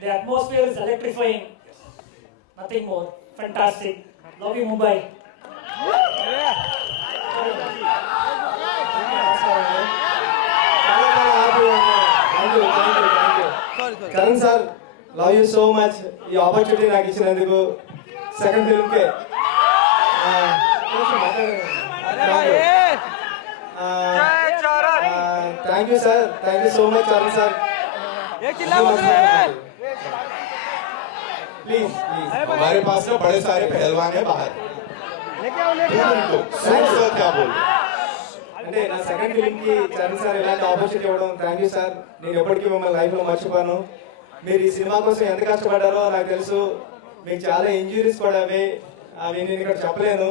The atmosphere is electrifying. Nothing more. Fantastic. Love you, Mumbai. Karan sir, love you so much. ఈ opportunity నాకు ఇచ్చినందుకు second ఫిల్మ్కే thank you sir. Thank you so much Karan sir. Please हमारे पास ना बड़े सारे पहलवान है बाहर. क्या बोल అంటే నా సెకండ్ ఫిల్మ్కి చరణ్ సార్ ఇలాంటి ఆపర్చునిటీ ఇవ్వడం థ్యాంక్ యూ సార్. నేను ఎప్పటికీ మిమ్మల్ని లైఫ్లో మర్చిపోను. మీరు ఈ సినిమా కోసం ఎంత కష్టపడ్డారో నాకు తెలుసు. మీకు చాలా ఇంజురీస్ కూడా అవి నేను ఇక్కడ చెప్పలేను.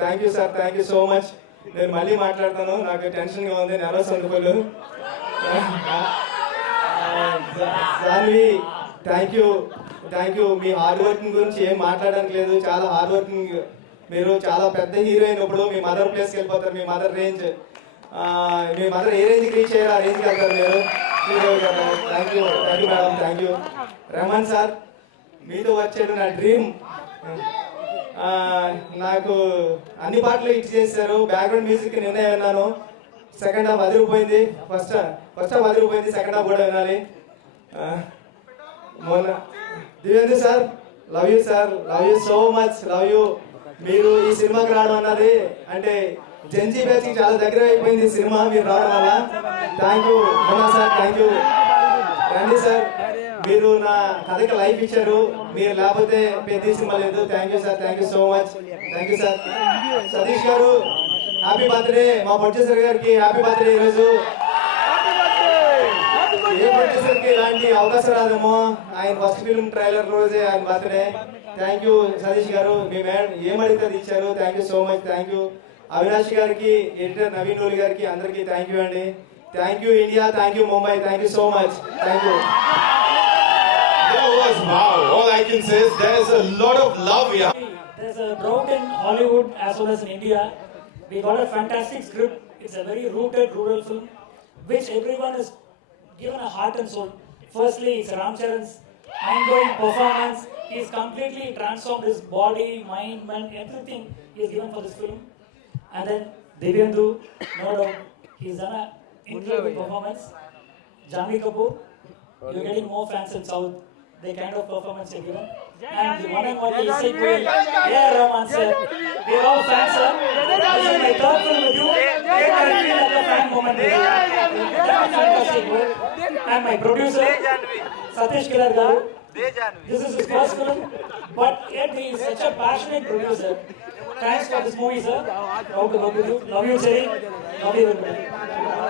Thank you sir. Thank you so much. నేను మళ్ళీ మాట్లాడతాను. నాకు టెన్షన్గా ఉంది, నర్వస్ అందుకోలు. Janhvi, thank you. Thank you. మీ హార్డ్ వర్కింగ్ గురించి ఏం మాట్లాడడానికి లేదు. చాలా హార్డ్ వర్కింగ్. మీరు చాలా పెద్ద హీరోయిన్. ఇప్పుడు మీ మదర్ ప్లేస్కి వెళ్ళిపోతారు. మీ మదర్ రేంజ్, మీ మదర్ ఏ రేంజ్కి రీచ్ అయ్యారో ఆ రేంజ్కి వెళ్తారు మీరు. Thank you. Thank you madam. Thank you. Rehman sir, మీతో వచ్చేది నా డ్రీమ్. నాకు అన్ని పాటలు హిట్ చేశారు. బ్యాక్గ్రౌండ్ మ్యూజిక్ నిన్నే విన్నాను. సెకండ్ హాఫ్ అదిరిపోయింది. ఫస్ట్ హాఫ్ అదిరిపోయింది. సెకండ్ హాఫ్ కూడా వినాలి. మొన్న Devendra sir, love you sir. Love you so much. Love you. మీరు ఈ సినిమాకి రావడం అన్నది అంటే జెన్జీ బ్యాచ్కి చాలా దగ్గర అయిపోయింది ఈ సినిమా మీరు రావడం వల్ల. థ్యాంక్ యూ మొన్న సార్. Thank you. రండి సార్, మీరు నా కథకి లైఫ్ ఇచ్చారు. మీరు లేకపోతే పెద్ద సినిమా లేదు. Thank you sir. Thank you so much. Thank you sir. Satish గారు, హ్యాపీ బర్త్డే. మా ప్రొడ్యూసర్ గారికి హ్యాపీ బర్త్డే. ఈరోజు ఏ ప్రొడ్యూసర్కి ఇలాంటి అవకాశం రాదేమో. ఆయన ఫస్ట్ ఫిల్మ్ ట్రైలర్ రోజే ఆయన బర్త్డే. థ్యాంక్ యూ సతీష్ గారు. మీ మేడం ఏమడిగితే అది ఇచ్చారు. Thank you so much. Thank you Avinash గారికి, ఎడిటర్ నవీన్ రోలి గారికి, అందరికీ థ్యాంక్ యూ అండి. Thank you India. Thank you Mumbai. Thank you so much. Thank you. Wow, all I can say is there's a lot of love here. There's a drought in Hollywood as well as in India. We got a fantastic script. It's a very rooted rural film, which everyone is given a heart and soul. Firstly, it's Ram Charan's mind-blowing performance. He's completely transformed his body, mind, everything he has given for this film. And then Divyendu, no doubt, he's done an incredible performance. Janvi Kapoor, you're getting more fans in South. The kind of performance you've given. And the one and only Isai Koil, yeah, Rahman sir. We're all fans, sir. This is my third film with you. I feel like a fan moment. That's fantastic work. And my producer, Satish Kilar garu. This is his first film, but yet he is such a passionate producer. Thanks for this movie, sir. Proud to work with you. Love you, Cherry. Love you, everybody.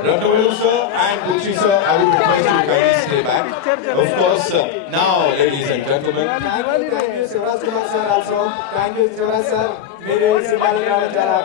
Randavel sir and Buchi sir, I would request you to kindly stay back. Of course, now, ladies and gentlemen. Thank you, Shivraj Kumar sir also. Thank you, Shivraj sir. మీరు సినిమాకి రావడం చాలా